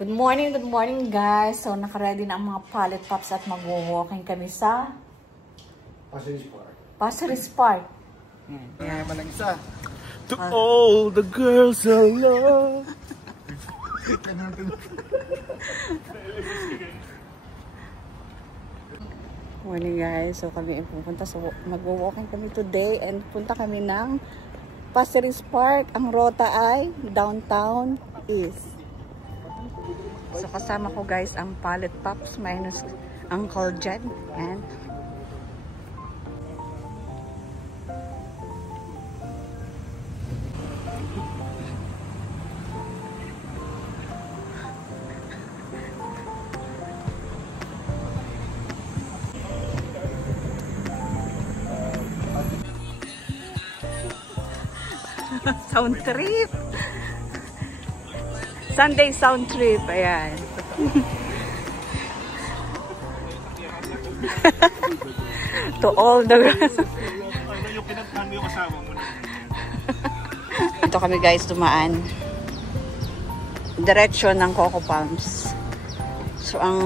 Good morning guys. So naka-ready na ang mga pallet pops at mag-walking kami sa Passeris Park. Kaya pa lang isa. To all the girls I love. Morning guys. So kami pupunta sa mag-walking kami today and punta kami ng Passeris Park. Ang rota ay downtown East. So kasama ko guys ang pallet pops minus Uncle Jen and sound trip. Sunday sound trip. Ayan. To all the girls. Ito kami guys dumaan. Direction ng Coco Palms. So ang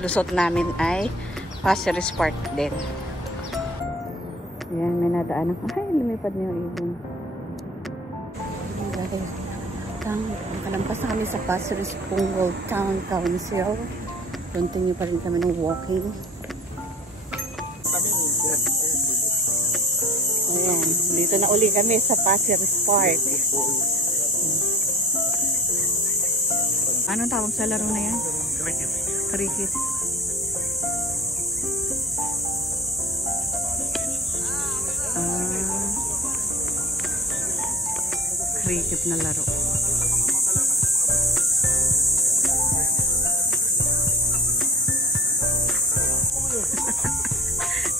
lusot namin ay Passeris Park din. Ayan, may nadaan ako. Ay, lumipad niyo yung ibon. Nakalampas na kami sa Passeris Punggol Town Council. Continue pa rin kami ng walking. Ayan, dito na uli kami sa Passeris Park. Anong tawag sa laro na yan? Cricket. Cricket. Cricket na laro.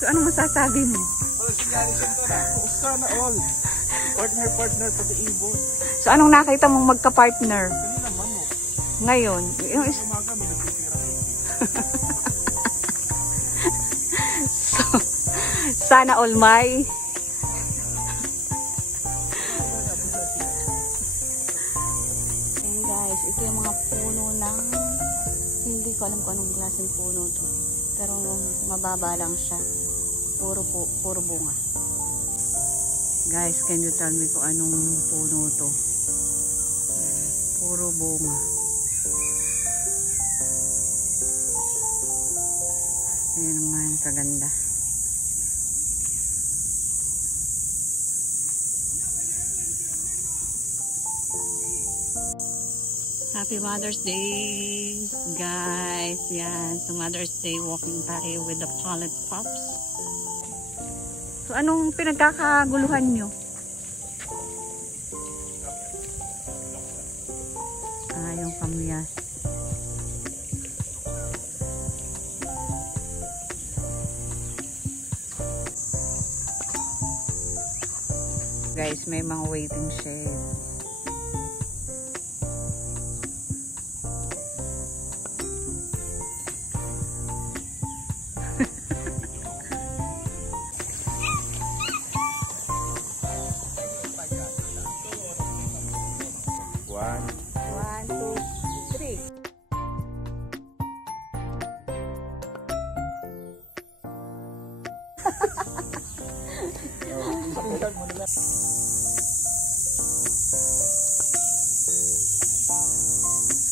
So, anong masasabi mo? Sana all. Partner pati ibon. So, anong nakita mong magka-partner? Ngayon. Yung so, sana all may ito yung mga puno ng hindi ko alam kung anong klaseng puno to, pero mababa lang siya, puro bunga. Guys, can you tell me kung anong puno to? Puro bunga. Ayan naman, kaganda. Happy Mother's Day, guys. Yan, sa Mother's Day, walking tayo with the pallet pops. So, anong pinagkakaguluhan nyo? Yung kamyas. Guys, may mga waiting shed. One, two, three.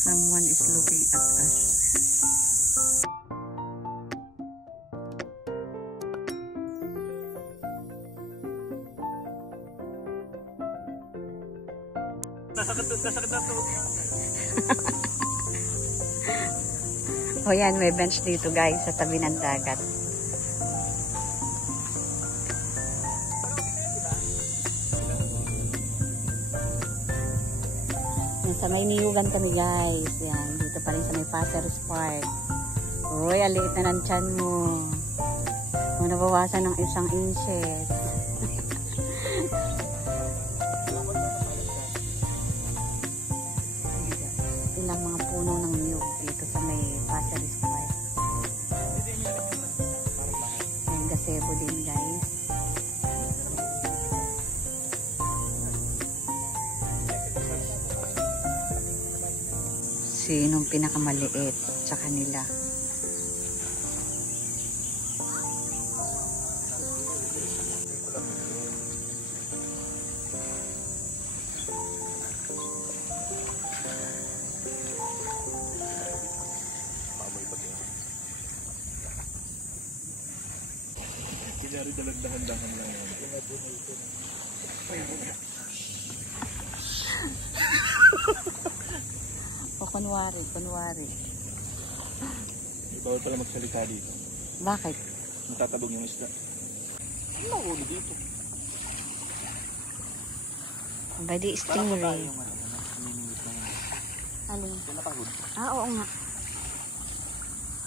Someone is looking at us. Nasakit na to. O yan, may bench dito guys sa tabi ng dagat. Sa may niyugan kami guys. Yan, dito pa rin sa may Passeris Park. Uy, aliit na ng tiyan mo. O, nabawasan ng 1 inches. Ilang mga puno ng niyug dito sa may Passeris Park. May gazebo din guys. sinong pinakamaliit sa kanila. Kunyari dalag-dahan-dahan lang yan. O kunwari. Bawal pala magsalita dito. Bakit? Natatabog yung isda. Ano mahuli dito? Pwede stingray. Alin? Pinapagod. Oo nga.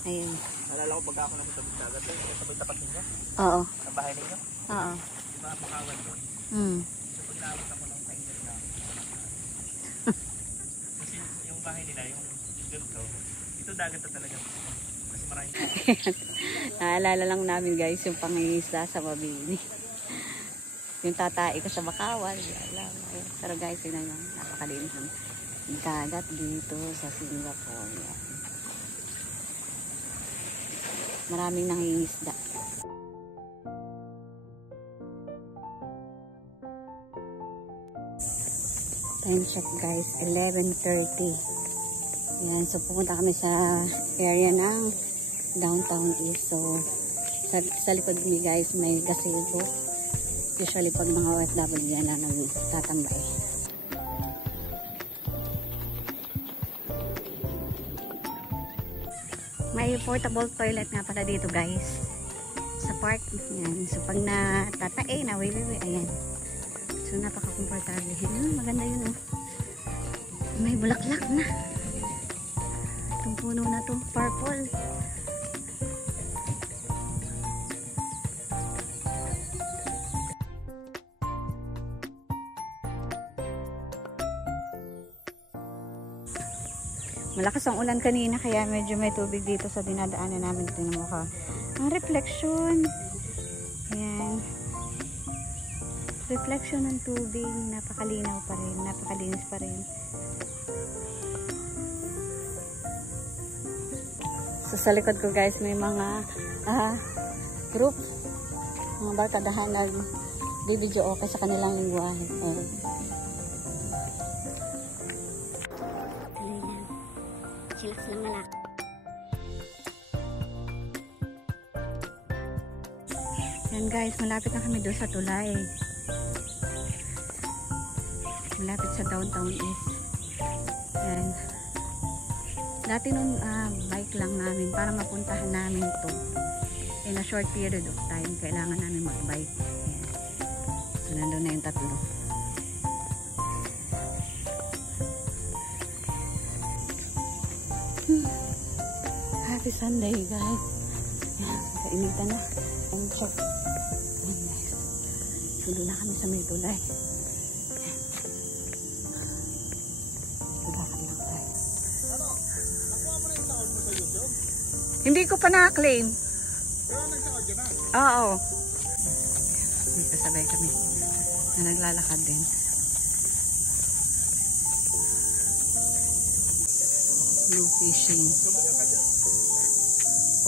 Ayun. Nalala ko pag ako naman sa dagat eh. Sabay tapat ninyo? Oo. Sa bahay ninyo? Oo. Di ba pakawan doon? So pag naabot ako ng kainit na kasi yung bahay nila, yung ganito, ito dagat na talaga. Kasi maraming Naalala lang namin guys yung pangingisda sa Mabini. Yung tatai ko sa Bakawan. Ayun. Pero guys, yun na yun. Napakalinis ng dagat dito sa Singapore. Yan. Maraming nangingisda. Time check guys, 11:30. Ayan, so pupunta kami sa area ng Downtown East. So, sa likod ni guys may gazebo. Usually pag mga OFW yan na nagtatambay. May portable toilet nga pala dito guys. Sa park. Yan. So pag natatae, nawiwiwi, ayan. So napaka-comfortable. Maganda yun oh. May bulaklak na. Itong puno na to, purple. Malakas ang ulan kanina kaya medyo may tubig dito sa dinadaanan namin. Tingnan mo ka. Ang reflection. Ayan. Reflection ng tubig. Napakalinaw pa rin. Napakalinis pa rin. So sa likod ko guys may mga group. Mga barkadahan nag-video okay sa kanilang lingwahe. Chillax lang na. Yan guys, malapit na kami doon sa tulay. Malapit sa Downtown East. Yan. Dati nung bike lang namin para mapuntahan namin to in a short period of time. Kailangan namin mag-bike. Yan. So nandun na yung tatlo. Happy Sunday guys. Yan, kainitan na. Ang chok. Yan guys. Sulo na kami sa may tulay. Yan. Tulakad lang tayo. Ano? Nakuha mo na yung sound mo sa YouTube? Hindi ko pa na-claim. Pero nagsa-audio na? Oo. May kasabay kami na naglalakad din. No fishing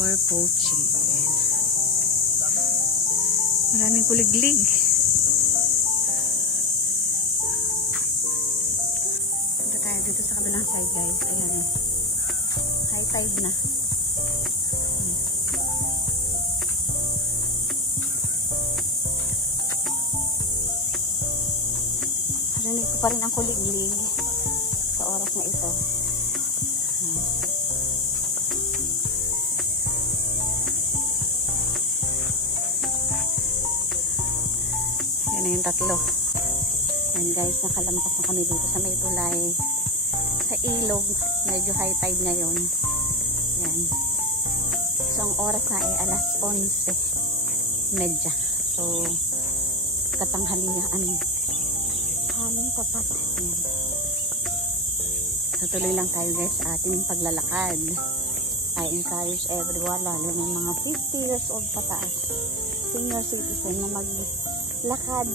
or poaching. Maraming kuliglig. Punta tayo dito sa kabilang side guys. Ayan. High tide na. Marinig ko pa rin ang kuliglig sa oras na ito. Yan na yung tatlo. Yan guys, nakalampas na kami dito sa may tulay. Sa ilog, medyo high tide ngayon. Yan. So ang oras na ay alas 11:30. So katanghalian. Kaming tapat. Yan. So tuloy lang tayo guys sa ating paglalakad. I encourage everyone, lalo ng mga 50 years old pataas, senior citizen, na maglakad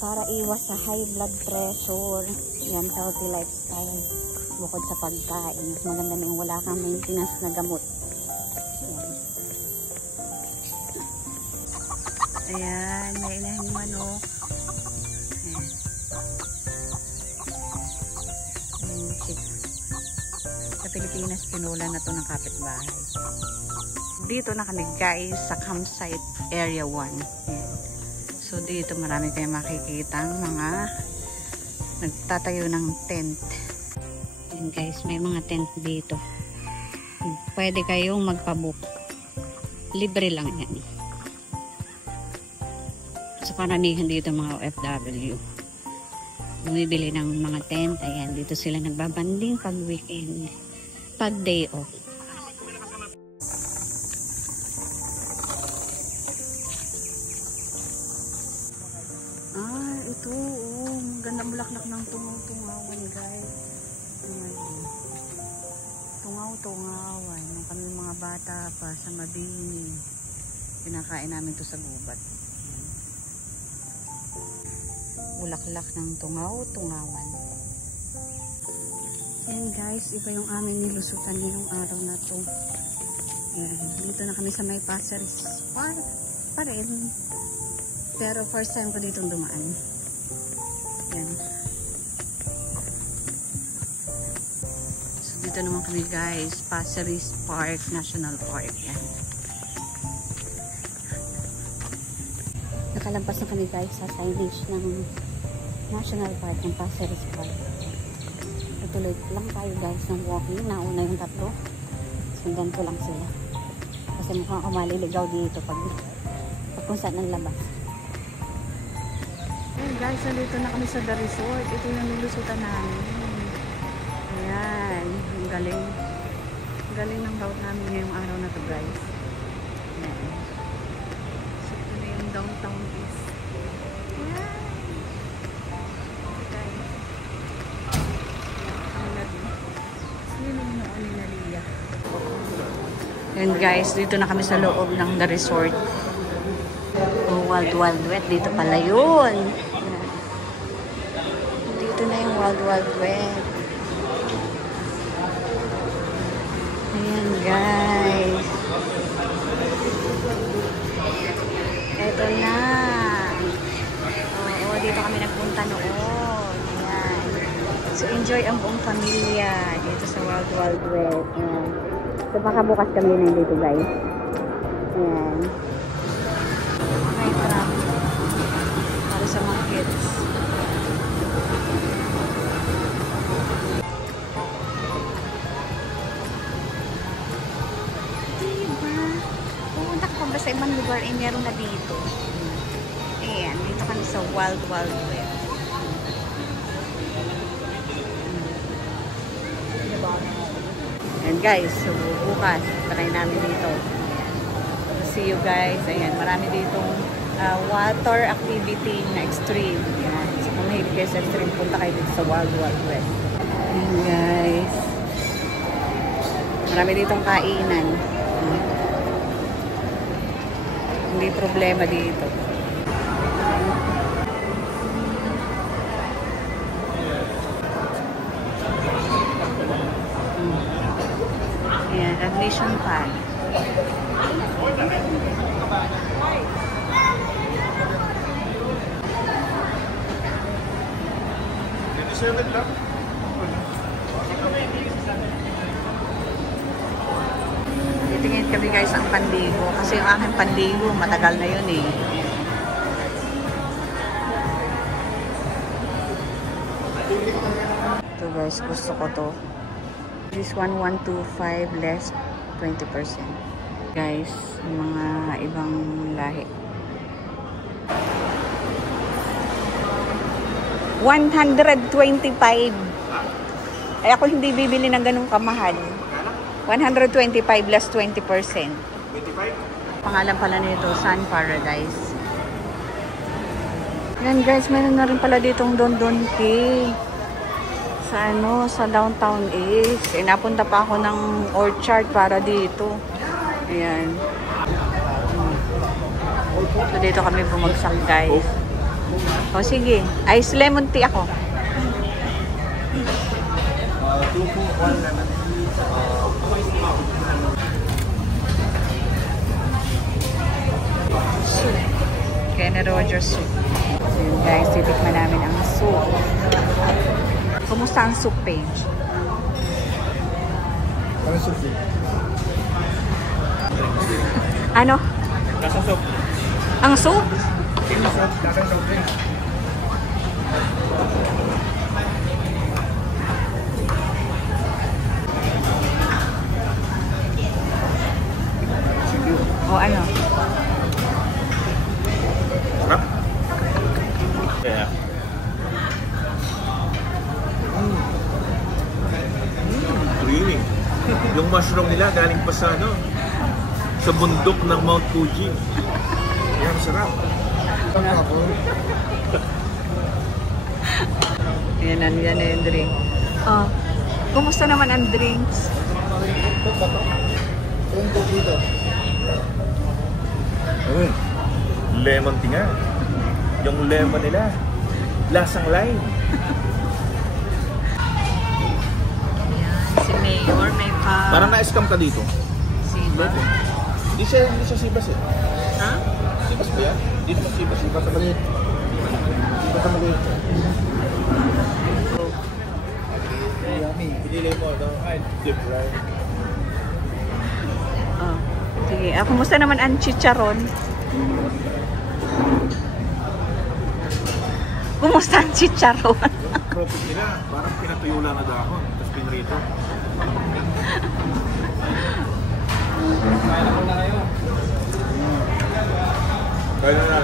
para iwas sa high blood pressure. Yan, healthy lifestyle. bukod sa pagkain. Mas maganda na yung wala kang maintenance na gamot. Ayan, may inahing manok. Ayan. Ayan, sa Pilipinas, pinula na to ng kapitbahay. Dito na kami guys sa campsite area 1. Ayan. So dito marami kayong makikita mga nagtatayo ng tent. Ayan guys, may mga tent dito. Pwede kayong magpabook. Libre lang yan. So karamihan dito mga OFW. Bumibili ng mga tent. Ayan, dito sila nagbabanding pag weekend. Pag day off. Ito, maganda bulaklak ng tungaw-tungawan guys. Ayan. Tungaw-tungawan. Nung kami mga bata pa sa Mabini, pinakain namin to sa gubat. Bulaklak ng tungaw-tungawan. Ayan guys, iba yung aming nilusutan ngayong araw na to. Ayan, dito na kami sa may Passeris Park pa rin. Pero first time ko ditong dumaan. Yan. So dito naman kami guys, Passeris Park National Park. Yan. Nakalampas na kami guys sa signage ng National Park ng Passeris Park. Tutuloy lang tayo guys ng walking. Nauna yung tatlo. Sundan ko lang sila. Kasi mukhang ako maliligaw dito pag kung saan ang labas. Ayan guys, nandito na kami sa The Resort. Ito yung nilusutan namin. Ayan, ang galing. Ang galing ng route namin ngayong araw na to guys. Ayan. So ito na yung downtown is. Ayan. Guys. Ayan guys, dito na kami sa loob ng The Resort. Oh, Wild Wild Wet. Dito pala yun. Dito na yung Wild Wild Wet. Ayan guys. Ito na. Oo, dito kami nagpunta noon. Ayan. So enjoy ang buong pamilya dito sa Wild Wild Wet. Ayan. So baka bukas kami nandito guys. Ayan. Para sa mga kids. Diba? Pumunta ka pa ba sa ibang lugar eh meron na dito. Ayan, dito kami sa Wild Wild Wet. And guys, so bukas try namin dito. So see you guys. Ayan, marami ditong water activity na extreme. Ayan. So kung mahilig kayo sa extreme, punta kayo dito sa Wild Wild Wet. Ayan guys. Marami ditong kainan. Hindi problema dito. Ayan, admission pad. Titingin kami guys ang pandigo. Kasi yung aking pandigo, matagal na yun eh. Ito guys, gusto ko to. This one, 125 less 20%. Guys, mga ibang lahi. 125. Ay ako hindi bibili ng ganung kamahal. 125 less 20%. 25? Pangalan pala nito, Sun Paradise. Yan guys, meron na rin pala ditong Don Don Key. Sa downtown is. Napunta pa ako ng Orchard para dito. Ayan. So dito kami bumagsak guys. O sige, ice lemon tea ako. Soup. Kenny Rogers soup. So yun guys, titikman namin ang soup. Kumusta ang soup page? Ano susi? Ano? Nasa soup. Ang soup? Nasa soft drink. O ano? Sarap. Yeah. Creamy. Yung mushroom nila galing pa sa ano, sa bundok ng Mount Fuji. Yan, sarap. Yan yung drink. Oh. Kumusta naman ang drinks? Lemon tea nga. Yung lemon nila, lasang lime. Yan, si Mayor may pa... Parang na-scam ka dito. Siba. Hindi siya sibas eh. Ha? Sibas ba yan? Hindi naman sibas. Sibas sa maliit. Sibas sa maliit. Yummy. Pinili mo, no? Ay, deep right. Oh. Sige. Kumusta naman ang chicharon? Kumusta ang chicharon? Yung profit nila, parang pinatuyo lang na dahon. Tapos pinrito. Kaya na kayo. Kaya na.